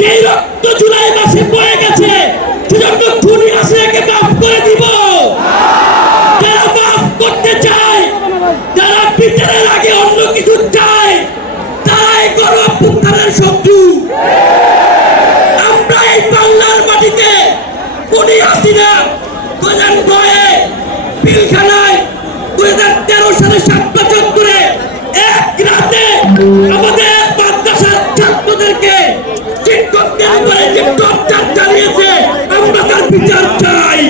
যে রক্ত জুলাই মাসে বয়ে গেছে সেজন্য খুনি হাসিনাকে মাফ করে দিব। যারা মাফ করতে চায়, যারা বিচারের আগে অন্য কিছু চায়, তারাই গণঅভ্যুত্থানের শত্রু। আমরা এই বাংলার মাটিতে খুনি হাসিনা 2009-এ পিলখানায়, 2013 সালে 7 বছর ধরে এক রাতে আমাদের মাদ্রাসার ছাত্রদেরকে শিক্ষকদের উপরে যে টর্চার চালিয়েছে, আমরা তার বিচার চাই।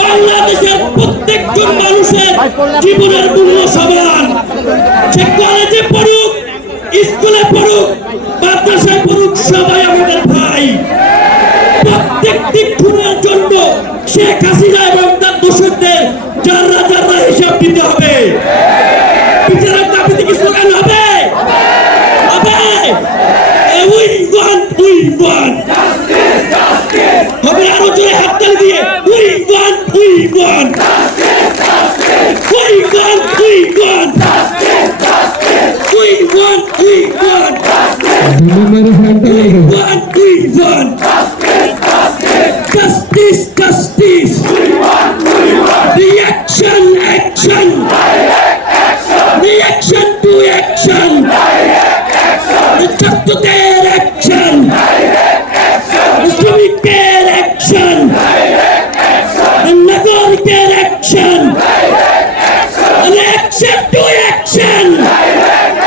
বাংলাদেশের প্রত্যেকজন মানুষের জীবনের মূল্য সমান। সে কলেজে পড়ুক, স্কুলে পড়ুক, মাদ্রাসায় পড়ুক, সবাই আমাদের ভাই। প্রত্যেকটি খুনের জন্য শেখ হাসিনা এবং তার দোষরদের যারা যারা হিসাব দিতে হবে। বিচারের দাবিতে কি স্লোগান হবে? হবে। উই ওয়ান্ট হবে। আরো জোরে হাততালি দিয়ে we want we want we want we want we want we want we want justice justice reaction action reaction to action ছাত্রদের action শ্রমিকদের action